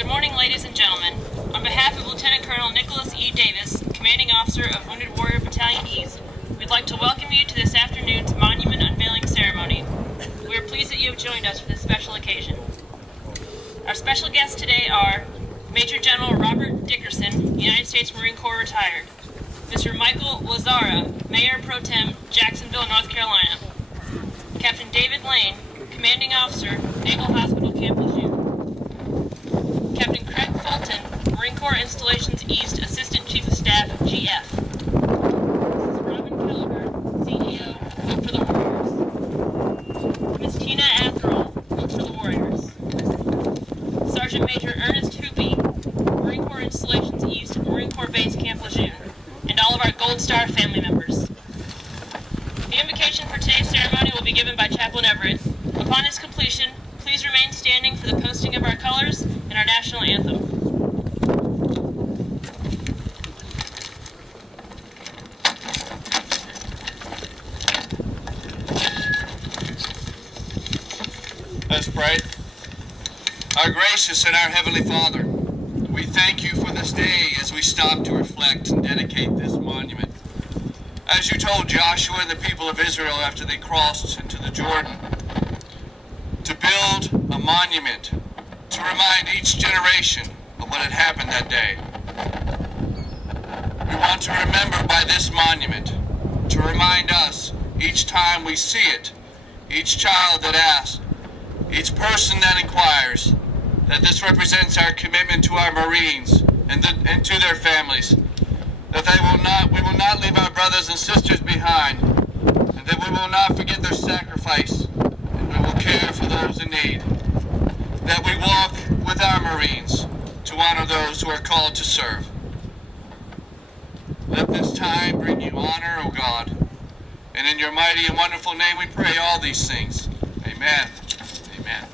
Good morning, ladies and gentlemen. On behalf of Lieutenant Colonel Nicholas E. Davis, Commanding Officer of Wounded Warrior Battalion East, we'd like to welcome you to this afternoon's monument unveiling ceremony. We are pleased that you have joined us for this special occasion. Our special guests today are Major General Robert Dickerson, United States Marine Corps retired, Mr. Michael Lazara, Mayor Pro Tem, Jacksonville, North Carolina, Captain David Lane, Commanding Officer, Naval Hospital Camp Lejeune, Captain Craig Fulton, Marine Corps Installations East Assistant Chief of Staff, GF, Mrs. Robin Kelleher, CEO, Hope for the Warriors, Ms. Tina Atherall, Hope for the Warriors, Sergeant Major Ernest Hoopy, Marine Corps Installations East, Marine Corps Base Camp Lejeune, and all of our Gold Star family members. The invocation for today's ceremony will be given by Chaplain Everett. Upon its completion, please remain standing for the posting of our colors and our national anthem. Let's pray. Our gracious and our Heavenly Father, we thank you for this day as we stop to reflect and dedicate this monument. As you told Joshua and the people of Israel after they crossed into the Jordan, to build a monument to remind each generation of what had happened that day. We want to remember by this monument to remind us each time we see it, each child that asks, each person that inquires, that this represents our commitment to our Marines and to their families, that we will not leave our brothers and sisters behind, and that we will not forget their sacrifice, and we will care for those in need, that we walk with our Marines to honor those who are called to serve. Let this time bring you honor, O God, and in your mighty and wonderful name we pray all these things. Amen. Amen.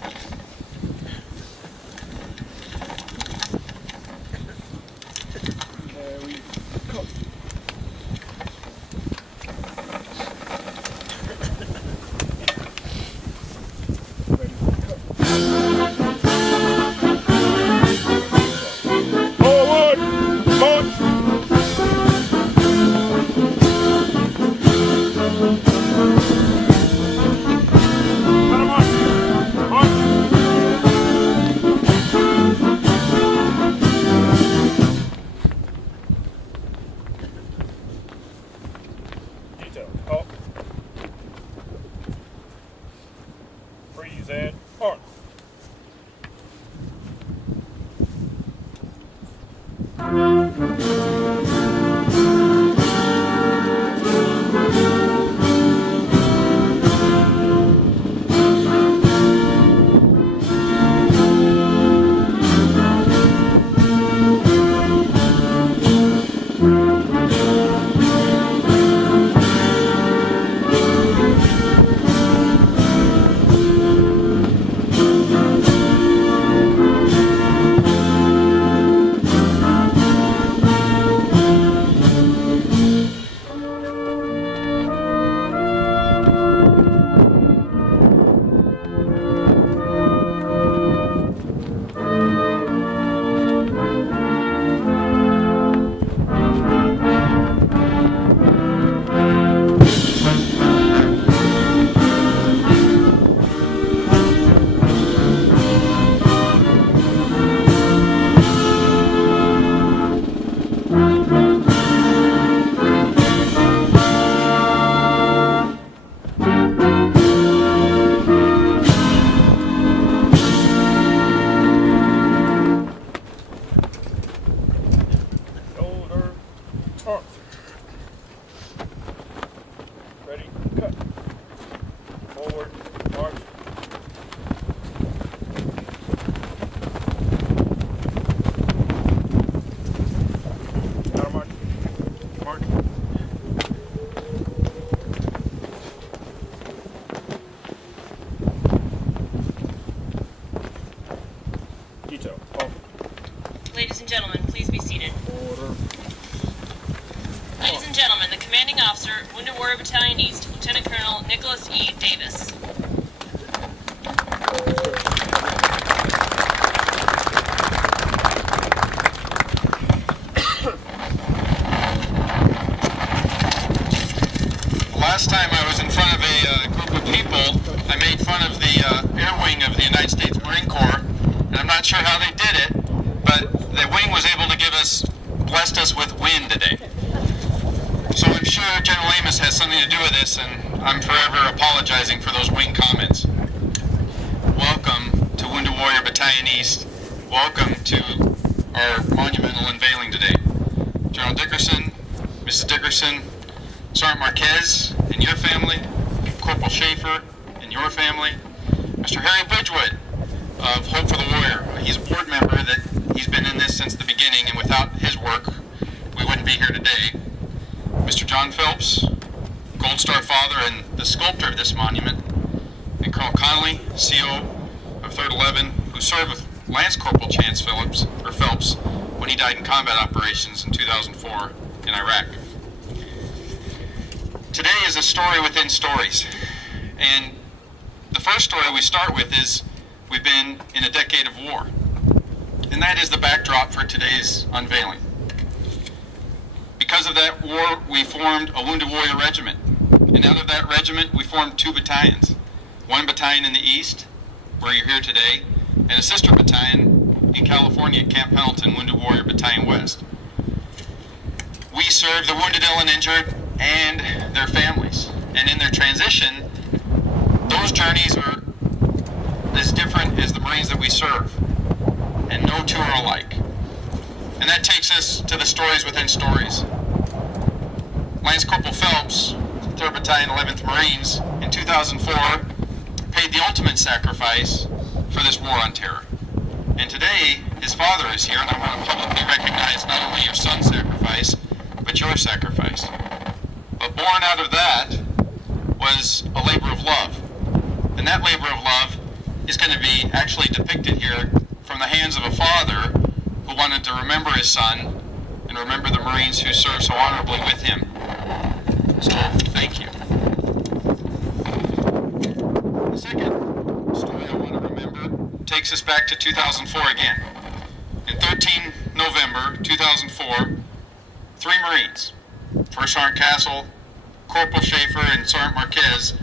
Freeze and arm. Ready, cut. Forward, march. Counter march. March. Detail. Off. Ladies and gentlemen, please be seated. Order. Ladies and gentlemen, the Commanding Officer, Wounded Warrior Battalion East, Lieutenant Colonel Nicholas E. Davis. United States Marine Corps, and I'm not sure how they did it, but the wing was able to blessed us with wind today. So I'm sure General Amos has something to do with this, and I'm forever apologizing for those wing comments. Welcome to Wounded Warrior Battalion East. Welcome to our monumental unveiling today. General Dickerson, Mrs. Dickerson, Sergeant Marquez and your family, Corporal Schaefer and your family, Mr. Harry Bridgewood of Hope for the Warrior. He's a board member that he's been in this since the beginning, and without his work, we wouldn't be here today. Mr. John Phelps, Gold Star father and the sculptor of this monument, and Colonel Connolly, CO of 3rd 11, who served with Lance Corporal Chance Phelps when he died in combat operations in 2004 in Iraq. Today is a story within stories, and the first story we start with is we've been in a decade of war, and that is the backdrop for today's unveiling. Because of that war, we formed a Wounded Warrior Regiment, and out of that regiment we formed 2 battalions. One battalion in the east, where you're here today, and a sister battalion in California at Camp Pendleton, Wounded Warrior Battalion West. We serve the wounded, ill, and injured and their families, and in their transition, those journeys are as different as the Marines that we serve, and no two are alike. And that takes us to the stories within stories. Lance Corporal Phelps, 3rd Battalion, 11th Marines, in 2004, paid the ultimate sacrifice for this war on terror. And today, his father is here, and I want to publicly recognize not only your son's sacrifice, but your sacrifice. But born out of that was a labor of love. And that labor of love is going to be actually depicted here from the hands of a father who wanted to remember his son and remember the Marines who served so honorably with him. So, thank you. The second story I want to remember takes us back to 2004 again. In 13 November 2004, 3 Marines, First Sergeant Castle, Corporal Schaefer, and Sergeant Marquez,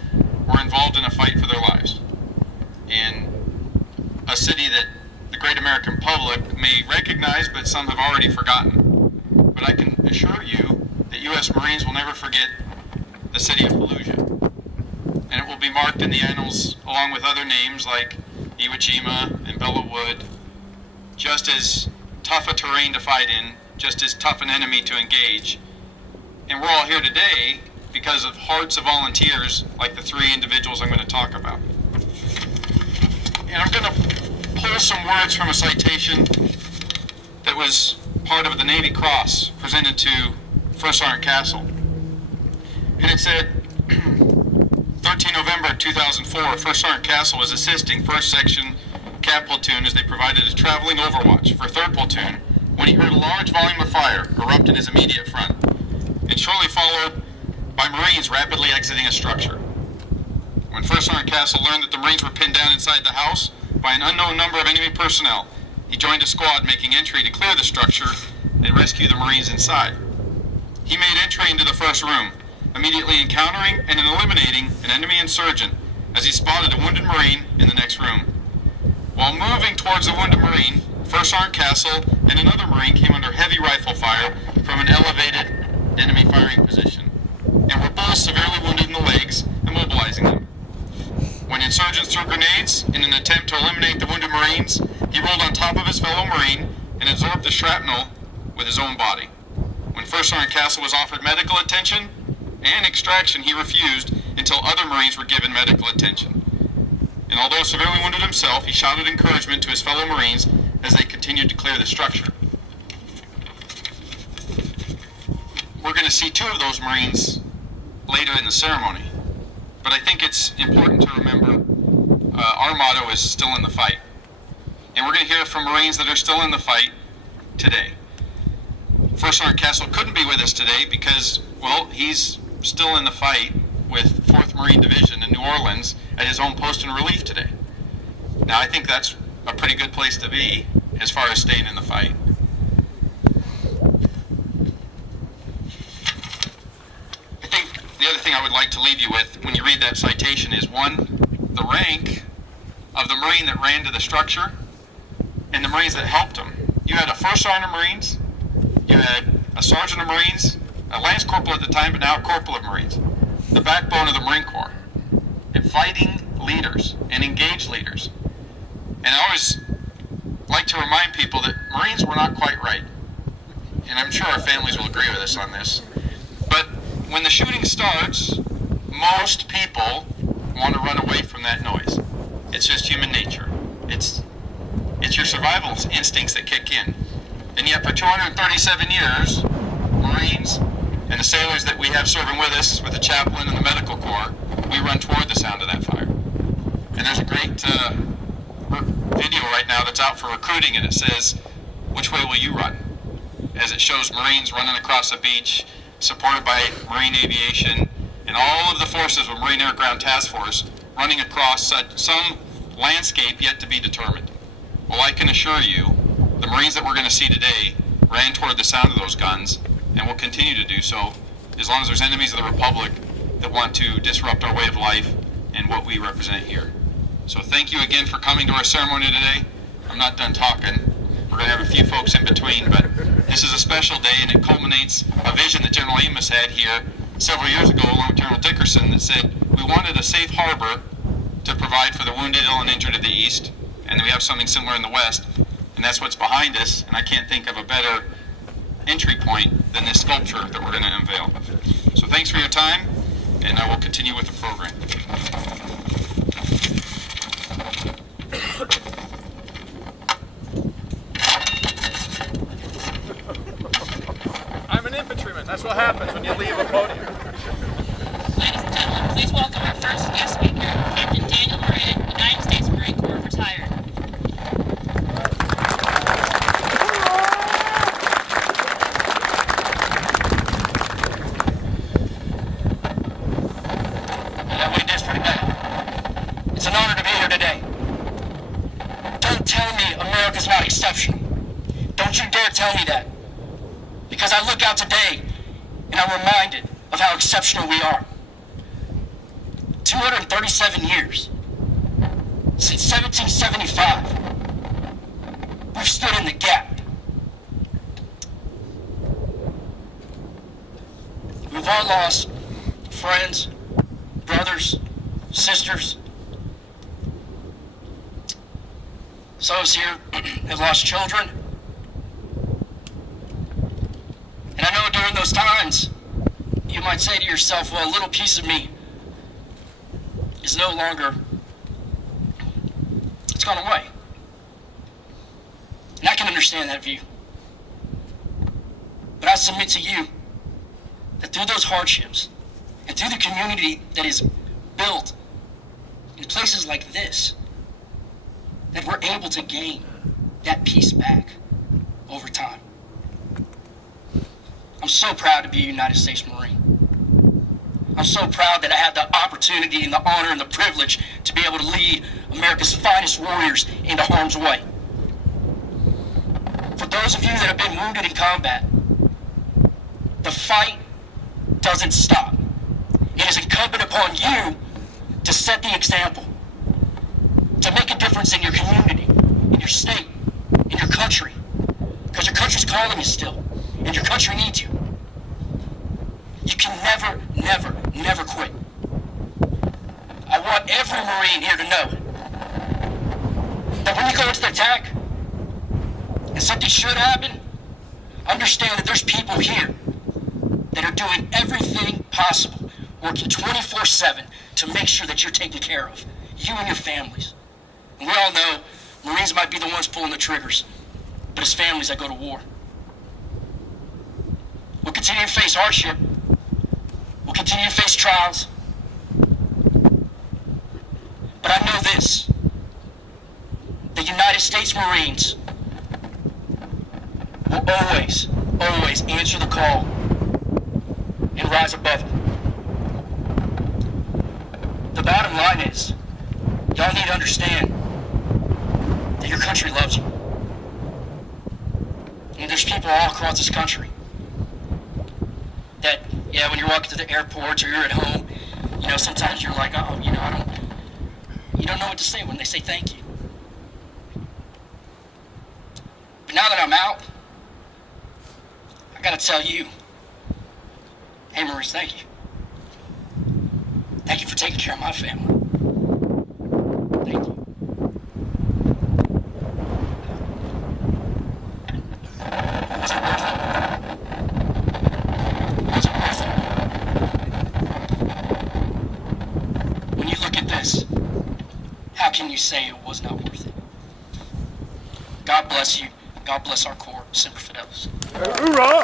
were involved in a fight for their lives in a city that the great American public may recognize, but some have already forgotten. But I can assure you that U.S. Marines will never forget the city of Fallujah. And it will be marked in the annals along with other names like Iwo Jima and Bella Wood, just as tough a terrain to fight in, just as tough an enemy to engage. And we're all here today because of hearts of volunteers like the 3 individuals I'm going to talk about. And I'm going to pull some words from a citation that was part of the Navy Cross presented to First Sergeant Castle. And it said, 13 November 2004, First Sergeant Castle was assisting 1st Section Cap Platoon as they provided a traveling overwatch for 3rd Platoon when he heard a large volume of fire erupt in his immediate front, and shortly followed by Marines rapidly exiting a structure. When First Sergeant Castle learned that the Marines were pinned down inside the house by an unknown number of enemy personnel, he joined a squad making entry to clear the structure and rescue the Marines inside. He made entry into the first room, immediately encountering and eliminating an enemy insurgent as he spotted a wounded Marine in the next room. While moving towards the wounded Marine, First Sergeant Castle and another Marine came under heavy rifle fire from an elevated enemy firing position, and were both severely wounded in the legs, immobilizing them. When insurgents threw grenades in an attempt to eliminate the wounded Marines, he rolled on top of his fellow Marine and absorbed the shrapnel with his own body. When First Sergeant Castle was offered medical attention and extraction, he refused until other Marines were given medical attention. And although severely wounded himself, he shouted encouragement to his fellow Marines as they continued to clear the structure. We're going to see 2 of those Marines later in the ceremony, but I think it's important to remember our motto is still in the fight. And we're going to hear from Marines that are still in the fight today. First Sergeant Castle couldn't be with us today because, well, he's still in the fight with 4th Marine Division in New Orleans at his own post in relief today. Now, I think that's a pretty good place to be as far as staying in the fight. I think the other thing I would like to leave you with when you read that citation is, 1, the rank of the Marine that ran to the structure and the Marines that helped him. You had a First Sergeant of Marines, you had a Sergeant of Marines, a Lance Corporal at the time, but now a Corporal of Marines, the backbone of the Marine Corps, and fighting leaders and engaged leaders. And I always like to remind people that Marines were not quite right. And I'm sure our families will agree with us on this. But when the shooting starts, most people want to run away from that noise. It's just human nature. It's your survival instincts that kick in. And yet for 237 years, Marines and the sailors that we have serving with us, with the chaplain and the medical corps, we run toward the sound of that fire. And there's a great video right now that's out for recruiting, and it says, "Which way will you run?" As it shows Marines running across a beach, supported by Marine Aviation and all of the forces of Marine Air Ground Task Force, running across some landscape yet to be determined. Well, I can assure you, the Marines that we're going to see today ran toward the sound of those guns, and will continue to do so as long as there's enemies of the Republic that want to disrupt our way of life and what we represent here. So thank you again for coming to our ceremony today. I'm not done talking. We're going to have a few folks in between, but this is a special day, and it culminates a vision that General Amos had here several years ago along with General Dickerson that said we wanted a safe harbor to provide for the wounded, ill, and injured of the East, and we have something similar in the West, and that's what's behind us, and I can't think of a better entry point than this sculpture that we're going to unveil. So thanks for your time, and I will continue with the program. I'm an infantryman. That's what happens when you leave a podium. Ladies and gentlemen, please welcome our first guest speaker, Captain Daniel Moran, United States Marine Corps retired. Yeah, we did pretty bad. It's an honor to be here today. Don't tell me America's not exceptional. Don't you dare tell me that. Because I look out today and I'm reminded of how exceptional we are. 237 years. Since 1775, we've stood in the gap. We've all lost friends, brothers, sisters. Some of us here have lost children. And I know during those times, you might say to yourself, well, a little piece of me is no longer, it's gone away. And I can understand that view. But I submit to you that through those hardships and through the community that is built in places like this, that we're able to gain that peace back over time. I'm so proud to be a United States Marine. I'm so proud that I had the opportunity and the honor and the privilege to be able to lead America's finest warriors into harm's way. For those of you that have been wounded in combat, the fight doesn't stop. It is incumbent upon you to set the example, to make a difference in your community, in your state, in your country, because your country's calling you still, and your country needs you. You can never, never, never quit. I want every Marine here to know that when you go into the attack and something should happen, understand that there's people here that are doing everything possible, working 24/7 to make sure that you're taken care of, you and your families. And we all know Marines might be the ones pulling the triggers, but it's families that go to war. We'll continue to face hardship. We'll continue to face trials. But I know this. The United States Marines will always, always answer the call and rise above it. The bottom line is, y'all need to understand that your country loves you. And there's people all across this country that, yeah, when you're walking to the airport or you're at home, you know, sometimes you're like, oh, you know, You don't know what to say when they say thank you. But now that I'm out, I gotta tell you, hey Maurice, thank you. Thank you for taking care of my family. Thank you. Was it worth it? Was it worth it? When you look at this, how can you say it was not worth it? God bless you. God bless our Corps. Semper Fidelis. Hoorah!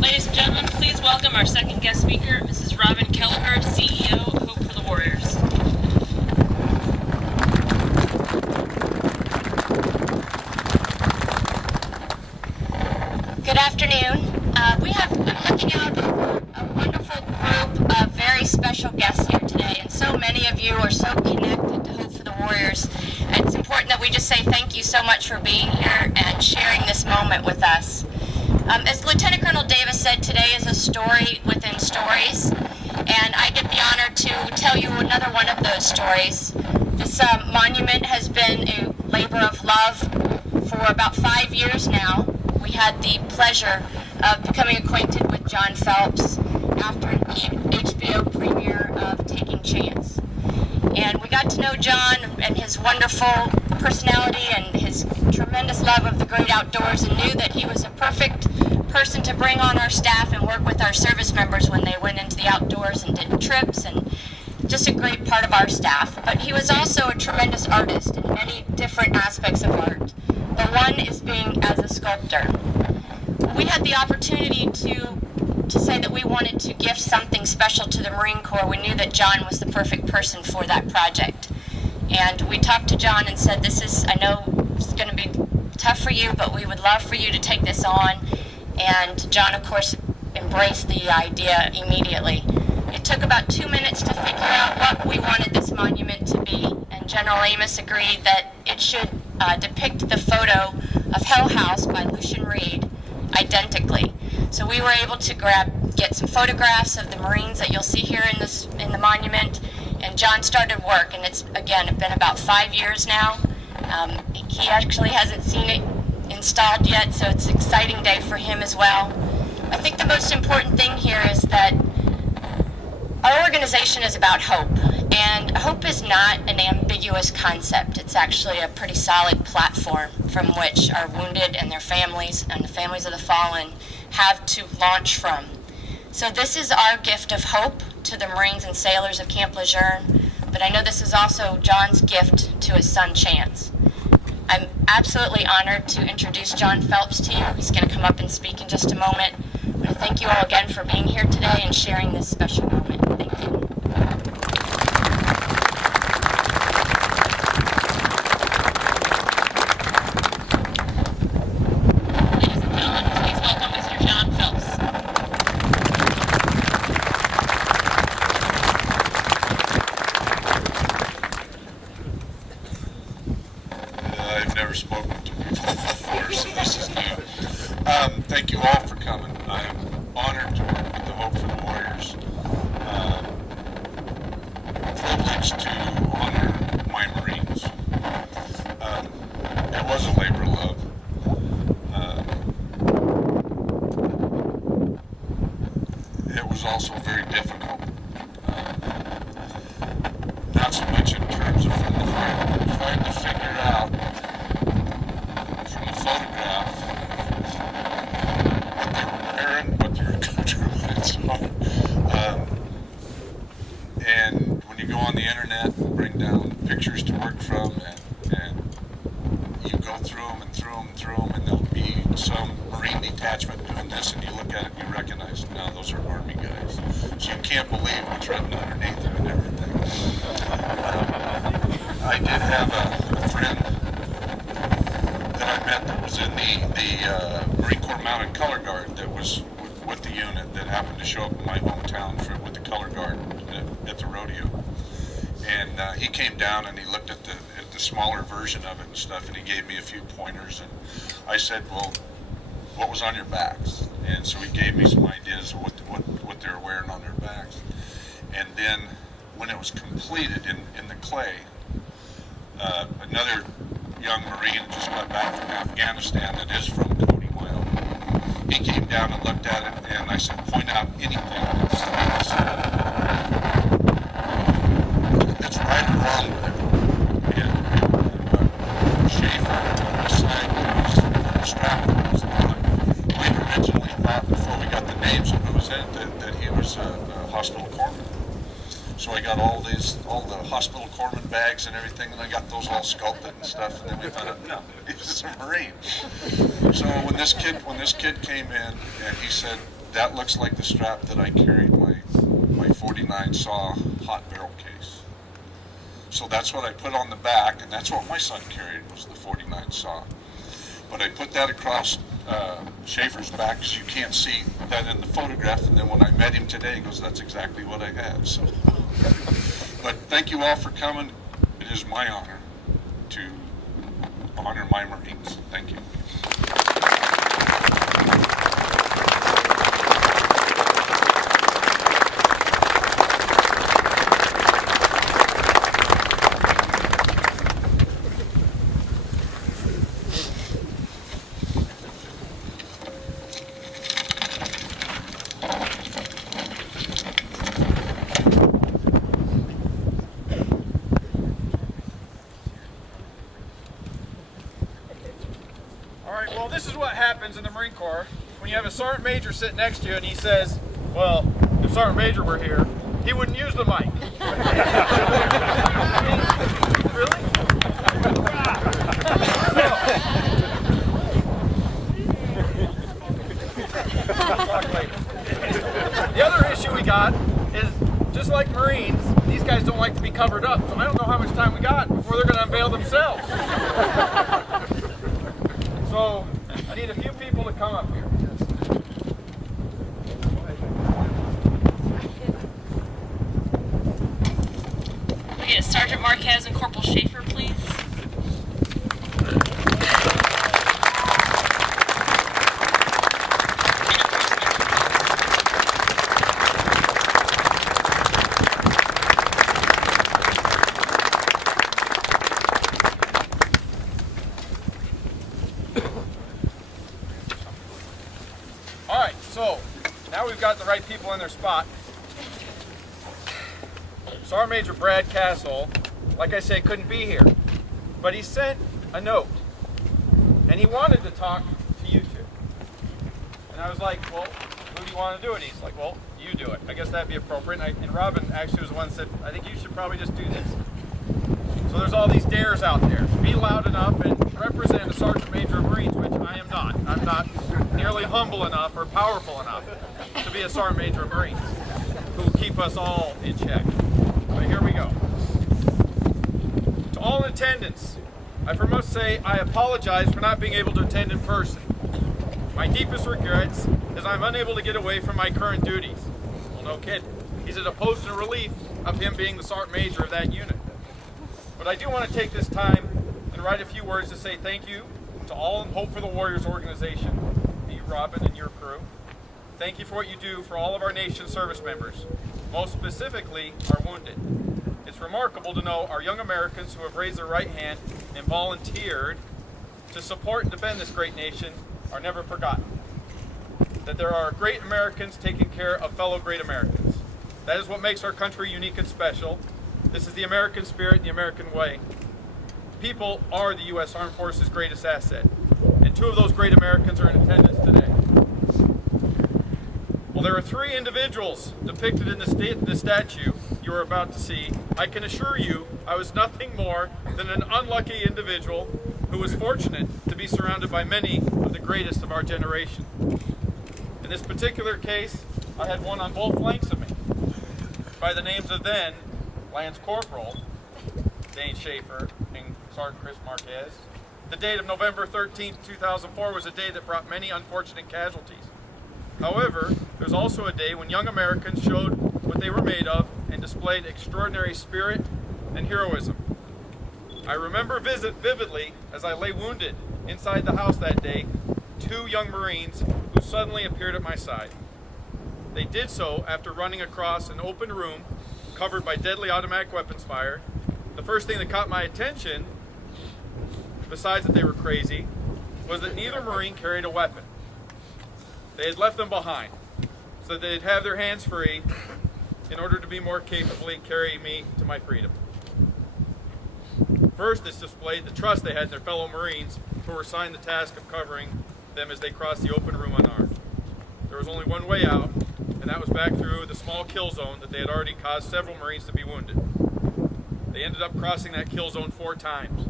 Ladies and gentlemen, please welcome our second guest speaker, Mrs. Robin Kelleher, CEO of Hope for the Warriors. Good afternoon. We have been looking out over a wonderful group of very special guests here today, and so many of you are so connected to Hope for the Warriors. It's important that we just say thank you so much for being here and sharing this moment with us. As Lieutenant Colonel Davis said, today is a story within stories, and I get the honor to tell you another one of those stories. This monument has been a labor of love for about 5 years now. We had the pleasure of becoming acquainted with John Phelps after an HBO premiere of Taking Chance. And we got to know John and his wonderful personality and his tremendous love of the great outdoors, and knew that he was a perfect person to bring on our staff and work with our service members when they went into the outdoors and did trips, and just a great part of our staff. But he was also a tremendous artist in many different aspects of art. The one is being as a sculptor. We had the opportunity to say that we wanted to gift something special to the Marine Corps. We knew that John was the perfect person for that project. And we talked to John and said, I know it's going to be tough for you, but we would love for you to take this on. And John, of course, embraced the idea immediately. It took about 2 minutes to figure out what we wanted this monument to be. And General Amos agreed that it should depict the photo of Hell House by Lucian Reed identically. So we were able to get some photographs of the Marines that you'll see here in the monument, and John started work, and it's been about 5 years now. He actually hasn't seen it installed yet, so it's an exciting day for him as well. I think the most important thing here is that our organization is about hope, and hope is not an ambiguous concept. It's actually a pretty solid platform from which our wounded and their families and the families of the fallen have to launch from. So this is our gift of hope to the Marines and sailors of Camp Lejeune, but I know this is also John's gift to his son Chance. I'm absolutely honored to introduce John Phelps to you. He's going to come up and speak in just a moment. I want to thank you all again for being here today and sharing this special moment. Thank you. Ladies and gentlemen, please welcome Mr. John Phelps. I've never spoken to people before, so this is new. Thank you all for coming. I'm honored to work with the Hope for the Warriors. Privileged to honor my Marines. It was a labor of love. It was also very difficult. Not so much in terms of from the heart, trying to figure out from the photograph what they were wearing, what their accoutrements are. And when you go on the internet and bring down pictures to work from, and you go through them and through them and through them, and there'll be some Marine detachment doing this, and you look at it and you recognize, no, those are Army guys. So you can't believe what's written underneath them and everything. I did have a friend that I met that was in the Marine Corps Mounted Color Guard that was with the unit that happened to show up in my hometown with the Color Guard at the rodeo. And he came down and he looked at the smaller version of it and stuff, and he gave me a few pointers. And I said, well, what was on your backs? And so he gave me some ideas of what they were wearing on their backs. And then when it was completed in the clay, another young Marine just got back from Afghanistan that is from Cody, Wyoming. He came down and looked at it, and I said, point out anything that's right or wrong with it. And Schaefer decided the strap was on. We originally thought, before we got the names of who was in it, that he was a hospital corpsman. So I got all the hospital corpsman bags and everything, and I got those all sculpted and stuff. And then we found out, no, he was a Marine. So when this kid came in, and he said, that looks like the strap that I carried my 49 saw hot barrel case. So that's what I put on the back, and that's what my son carried, was the 49 saw. But I put that across Schaefer's back, because you can't see that in the photograph. And then when I met him today, he goes, that's exactly what I had. So, but thank you all for coming. It is my honor to honor my Marines. Thank you. Well, this is what happens in the Marine Corps when you have a Sergeant Major sitting next to you and he says, well, if Sergeant Major were here, he wouldn't use the mic. Really? The other issue we got is, just like Marines, these guys don't like to be covered up, so I don't know how much time we got before they're going to unveil themselves. So, I need a few people to come up here. We get Sergeant Marquez and Corporal Schaefer, please. Alright, so now we've got the right people in their spot. Sergeant Major Brad Castle, like I say, couldn't be here, but he sent a note, and he wanted to talk to you two. And I was like, well, who do you want to do it? He's like, well, you do it. I guess that'd be appropriate. And Robin actually was the one that said, I think you should probably just do this. So there's all these dares out there. Be loud enough and represent a Sergeant Major of Marines, which I am not. I'm not nearly humble enough or powerful enough to be a Sergeant Major of Marines who will keep us all in check. But here we go. To all in attendance, I must say I apologize for not being able to attend in person. My deepest regrets is I'm unable to get away from my current duties. Well, no kidding. He's at a post in relief of him being the Sergeant Major of that unit. But I do want to take this time and write a few words to say thank you to all in Hope for the Warriors organization, you, Robin, and your crew. Thank you for what you do for all of our nation's service members, most specifically our wounded. It's remarkable to know our young Americans who have raised their right hand and volunteered to support and defend this great nation are never forgotten. That there are great Americans taking care of fellow great Americans. That is what makes our country unique and special. This is the American spirit and the American way. People are the U.S. Armed Forces' greatest asset, and two of those great Americans are in attendance today. Well, there are three individuals depicted in the statue you are about to see. I can assure you I was nothing more than an unlucky individual who was fortunate to be surrounded by many of the greatest of our generation. In this particular case, I had one on both flanks of me by the names of then Lance Corporal Dane Schaefer and Sergeant Chris Marquez. The date of November 13th, 2004 was a day that brought many unfortunate casualties. However, there's also a day when young Americans showed what they were made of and displayed extraordinary spirit, and heroism. I remember vividly as I lay wounded inside the house that day, 2 young Marines who suddenly appeared at my side. They did so after running across an open room covered by deadly automatic weapons fire. The first thing that caught my attention, besides that they were crazy, was that neither Marine carried a weapon. They had left them behind so that they'd have their hands free in order to be more capably carry me to my freedom. First, this displayed the trust they had in their fellow Marines who were assigned the task of covering them as they crossed the open room unarmed. There was only one way out, and that was back through the small kill zone that they had already caused several Marines to be wounded. They ended up crossing that kill zone 4 times,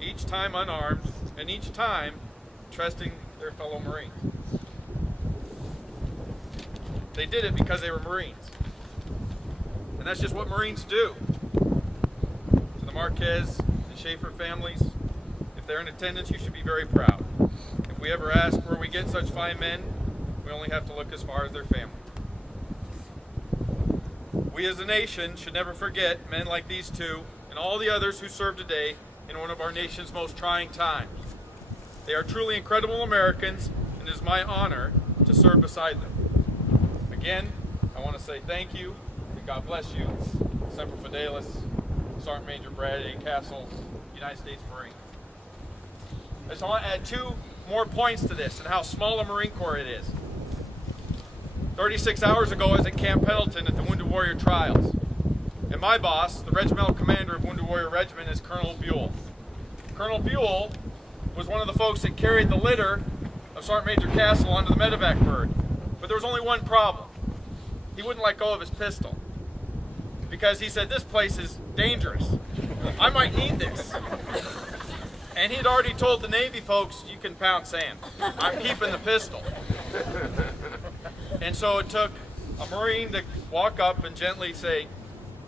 each time unarmed, and each time trusting their fellow Marines. They did it because they were Marines. And that's just what Marines do. To the Marquez and Schaefer families, if they're in attendance, you should be very proud. If we ever ask where we get such fine men, we only have to look as far as their family. We as a nation should never forget men like these 2 and all the others who serve today in one of our nation's most trying times. They are truly incredible Americans, and it is my honor to serve beside them. Again, I want to say thank you, and God bless you. Semper Fidelis, Sergeant Major Brad A. Castle, United States Marine. I just want to add 2 more points to this and how small a Marine Corps it is. 36 hours ago, I was at Camp Pendleton at the Wounded Warrior Trials. And my boss, the regimental commander of Wounded Warrior Regiment, is Colonel Buell. Colonel Buell was one of the folks that carried the litter of Sergeant Major Castle onto the medevac bird. But there was only one problem. He wouldn't let go of his pistol because he said, "This place is dangerous. I might need this." And he'd already told the Navy folks, "You can pound sand. I'm keeping the pistol." And so it took a Marine to walk up and gently say,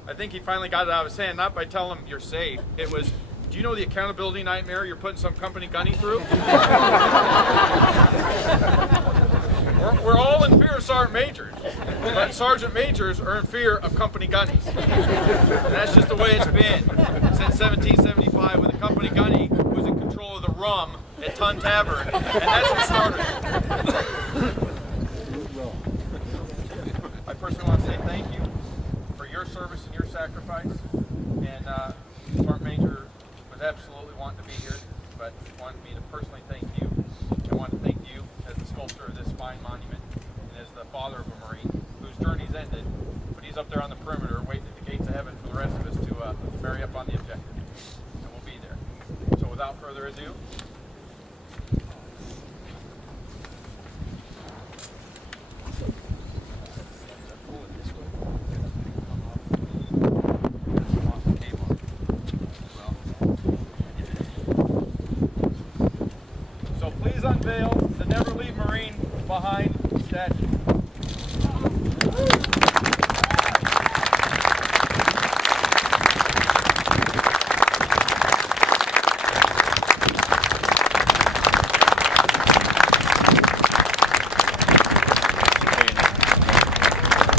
I think he finally got it out of his hand, not by telling him you're safe. It was, "Do you know the accountability nightmare you're putting some company gunny through?" We're all in fear of sergeant majors, but sergeant majors are in fear of company gunnies. And that's just the way it's been since 1775 when the company gunny was in control of the rum at Tun Tavern, and that's what started it. I personally want to say thank you for your service and your sacrifice, and Sergeant Major was absolutely wanting to be here, but wanted me to personally thank you. I want to thank you as the sculptor of this fine monument and as the father of a Marine whose journey's ended, but he's up there on the perimeter waiting at the gates of heaven for the rest of us to marry up on the objective, and we'll be there. So without further ado, unveil the Never Leave Marine Behind statue.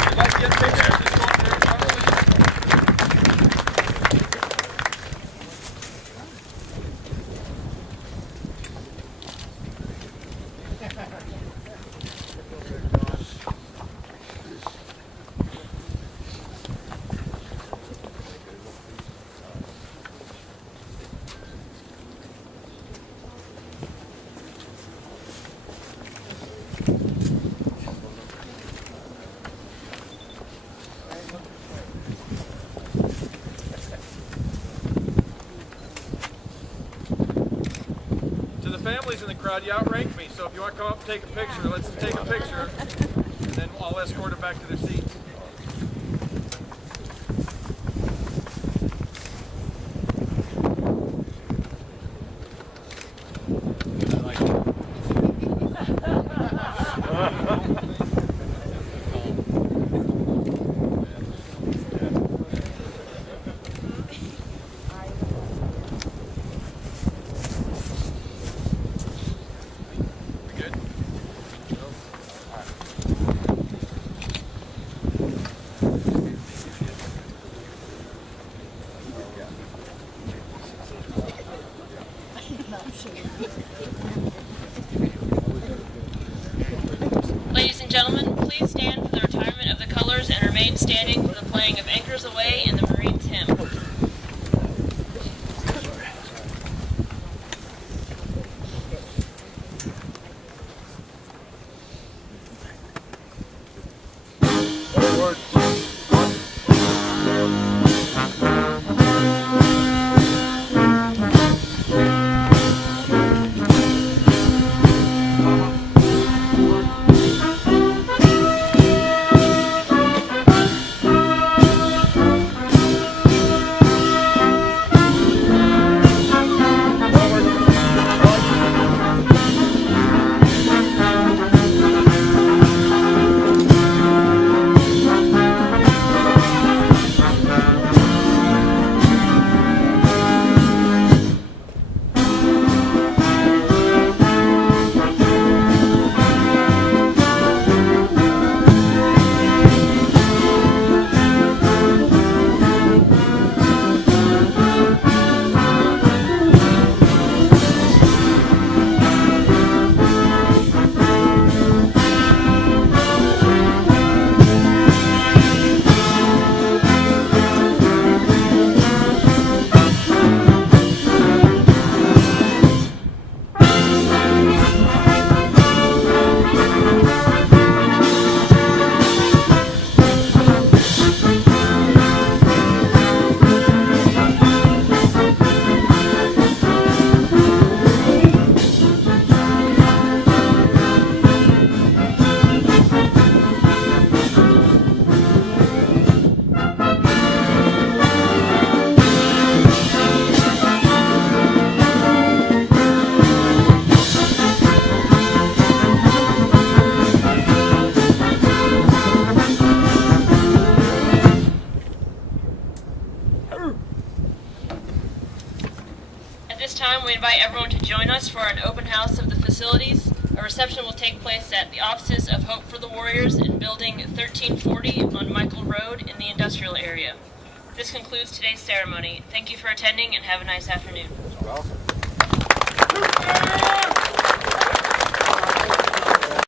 You'd like to get pictures? Just go up there and front, please. Families in the crowd, you outrank me, so if you want to come up and take a picture, let's take a picture, and then I'll escort them back to their seats. Ladies and gentlemen, please stand for the retirement of the colors and remain standing for the playing of Anchors Away and the Marines Hymn. At this time, we invite everyone to join us for an open house of the facilities. A reception will take place at the offices of Hope for the Warriors in Building 1340 on Michael Road in the industrial area. This concludes today's ceremony. Thank you for attending and have a nice afternoon. Welcome.